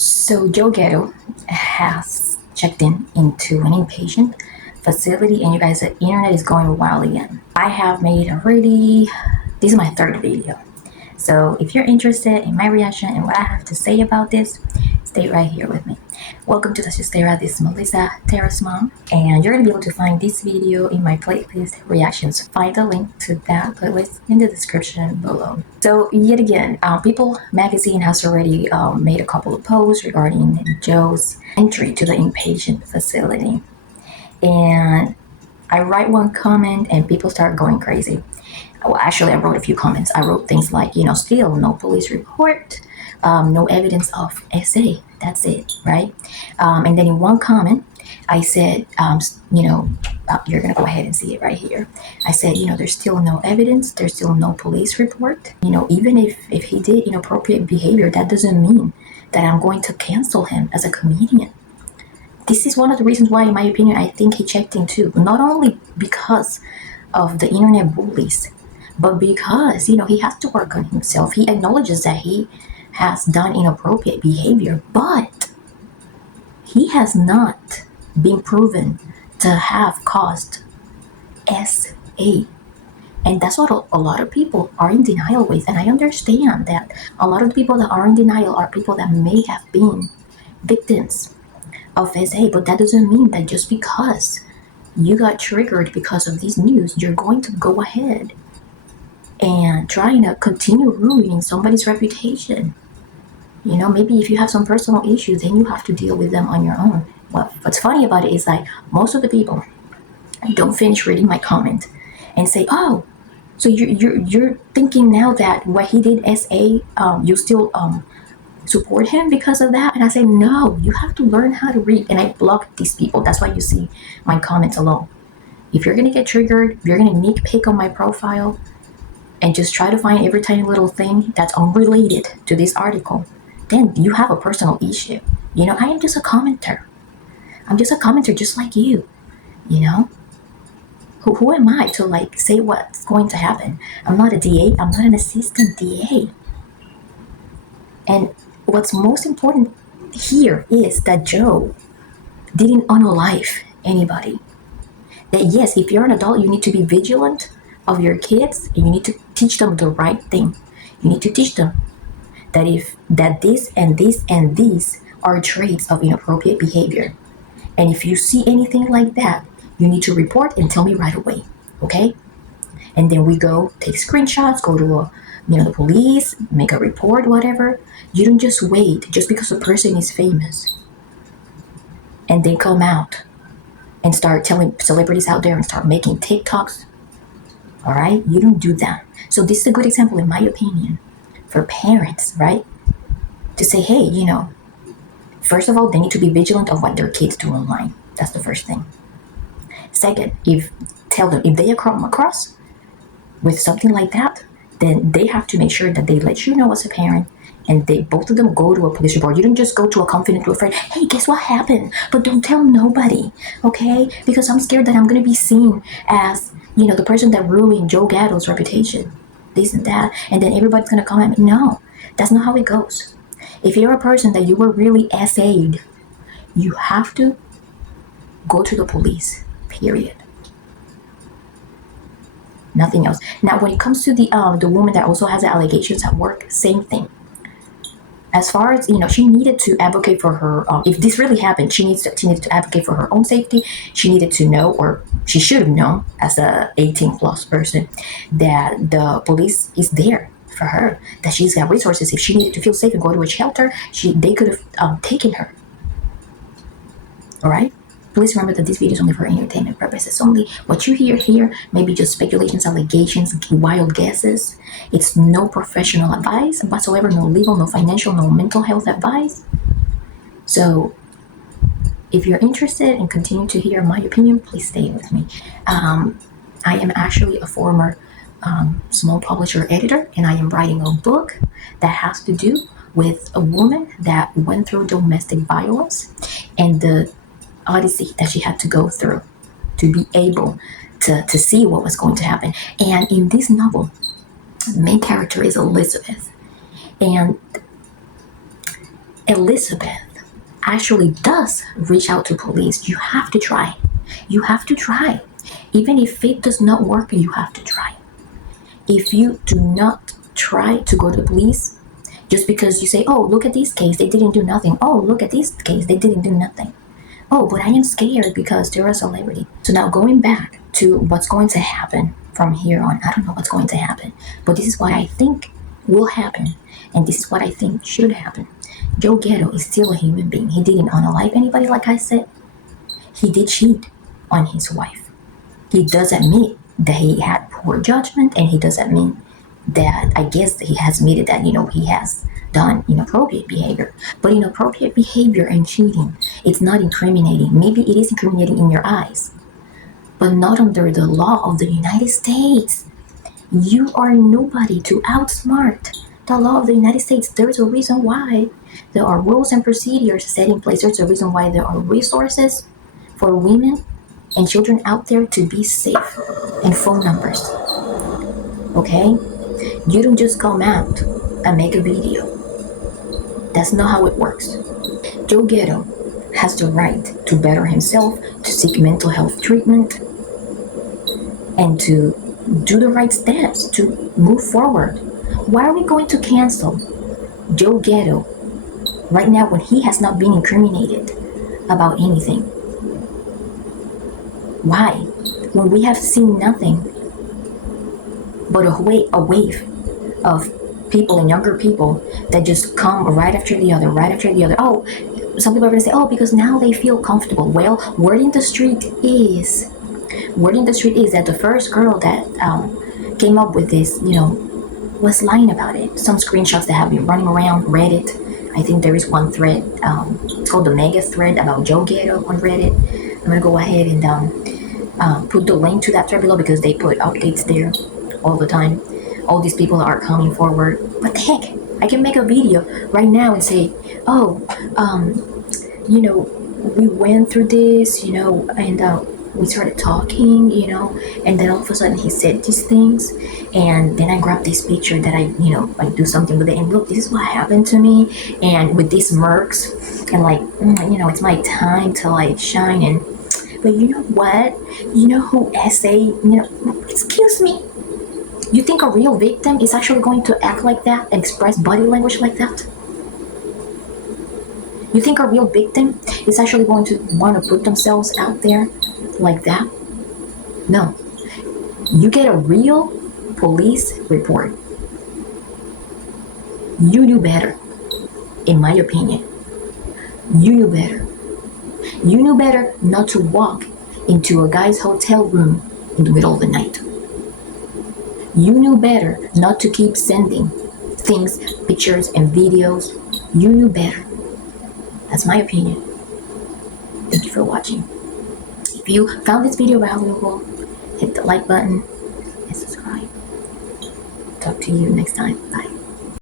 So Joe Gatto has checked into an inpatient facility, and you guys, the internet is going wild again. I have made already, this is my third video. So if you're interested in my reaction and what I have to say about this, stay right here with me. Welcome to the 𝘨𝘰𝘮𝘦. This is Melissa Lymangrover mom, and you're going to be able to find this video in my playlist reactions. Find the link to that playlist in the description below. So yet again, People magazine has already made a couple of posts regarding Joe's entry to the inpatient facility, and I write one comment and people start going crazy. Well, actually, I wrote a few comments. I wrote things like, still no police report, no evidence of SA. That's it, right? And then in one comment, I said, you're going to go ahead and see it right here. I said, there's still no evidence. There's still no police report. Even if he did inappropriate behavior, that doesn't mean that I'm going to cancel him as a comedian. This is one of the reasons why, in my opinion, I think he checked in too. Not only because of the internet bullies, but because, he has to work on himself. He acknowledges that he has done inappropriate behavior, but he has not been proven to have caused SA. And that's what a lot of people are in denial with. And I understand that a lot of the people that are in denial are people that may have been victims of SA, but that doesn't mean that just because you got triggered because of these news, you're going to go ahead and trying to continue ruining somebody's reputation. Maybe if you have some personal issues, then you have to deal with them on your own. What's funny about it is like most of the people don't finish reading my comment and say, oh, so you're thinking now that what he did SA, you still support him because of that? And I say, no, you have to learn how to read. And I block these people. That's why you see my comments alone. If you're going to get triggered, if you're going to nitpick on my profile and just try to find every tiny little thing that's unrelated to this article, then you have a personal issue. I am just a commenter. I'm just a commenter just like you, Who am I to say what's going to happen? I'm not a DA. I'm not an assistant DA. And what's most important here is that Joe didn't unalive anybody. That yes, if you're an adult, you need to be vigilant of your kids, and you need to teach them the right thing. You need to teach them that this and this and these are traits of inappropriate behavior. And if you see anything like that, you need to report and tell me right away, okay? And then we go take screenshots, go to the police, make a report, whatever. You don't just wait just because a person is famous and then come out and start telling celebrities out there and start making TikToks. All right, you don't do that. So this is a good example, in my opinion, for parents, right? To say, hey, first of all, they need to be vigilant of what their kids do online. That's the first thing. Second, tell them if they come across with something like that, then they have to make sure that they let you know as a parent, and both of them go to a police report. You don't just go to a confidant, to a friend, hey, guess what happened? But don't tell nobody, okay? Because I'm scared that I'm going to be seen as, the person that ruined Joe Gatto's reputation, this and that, and then everybody's going to come at me. No, that's not how it goes. If you're a person that you were really SA'd, you have to go to the police, period. Nothing else. Now, when it comes to the woman that also has the allegations at work, same thing. As far as, she needed to advocate for her, if this really happened, she needed to advocate for her own safety. She needed to know, or she should have known as a 18+ person, that the police is there for her, that she's got resources. If she needed to feel safe and go to a shelter, they could have taken her. All right? Please remember that this video is only for entertainment purposes only. What you hear here may be just speculations, allegations, wild guesses. It's no professional advice whatsoever, no legal, no financial, no mental health advice. So if you're interested in continuing to hear my opinion, please stay with me. I am actually a former small publisher editor, and I am writing a book that has to do with a woman that went through domestic violence and the odyssey that she had to go through to be able to see what was going to happen. And in this novel, the main character is Elizabeth, and Elizabeth actually does reach out to police. You have to try. You have to try. Even if it does not work, you have to try. If you do not try to go to the police, just because you say, oh, look at this case, they didn't do nothing. Oh, look at this case, they didn't do nothing. Oh, but I am scared because they're a celebrity. So now going back to what's going to happen from here on, I don't know what's going to happen, but this is what I think will happen. And this is what I think should happen. Joe Gatto is still a human being. He didn't unalive anybody, like I said. He did cheat on his wife. He does admit that he had poor judgment, and he does admit that, I guess he has admitted that, he has done inappropriate behavior. But inappropriate behavior and cheating, it's not incriminating. Maybe it is incriminating in your eyes, but not under the law of the United States. You are nobody to outsmart the law of the United States. There's a reason why there are rules and procedures set in place. There's a reason why there are resources for women and children out there to be safe, and phone numbers. Okay? You don't just come out and make a video. That's not how it works. Joe Gatto has the right to better himself, to seek mental health treatment, and to do the right steps to move forward. Why are we going to cancel Joe Gatto right now when he has not been incriminated about anything? Why? When we have seen nothing but a wave of people and younger people that just come right after the other. Oh, some people are going to say, oh, because now they feel comfortable. Well, word in the street is that the first girl that came up with this, was lying about it. Some screenshots that have been running around Reddit. I think there is one thread, it's called the megathread about Joe Gatto on Reddit. I'm going to go ahead and put the link to that thread below because they put updates there all the time. All these people are coming forward. What the heck? I can make a video right now and say, oh, we went through this, and we started talking, and then all of a sudden he said these things, and then I grabbed this picture that I do something with it, and look, this is what happened to me, and with these smirks, and it's my time to shine, and but you know what? You know who essay, excuse me. You think a real victim is actually going to act like that and express body language like that? You think a real victim is actually going to want to put themselves out there like that? No. You get a real police report. You knew better, in my opinion. You knew better. You knew better not to walk into a guy's hotel room in the middle of the night. You knew better not to keep sending things, pictures, and videos. You knew better. That's my opinion. Thank you for watching. If you found this video valuable, hit the like button and subscribe. Talk to you next time. Bye.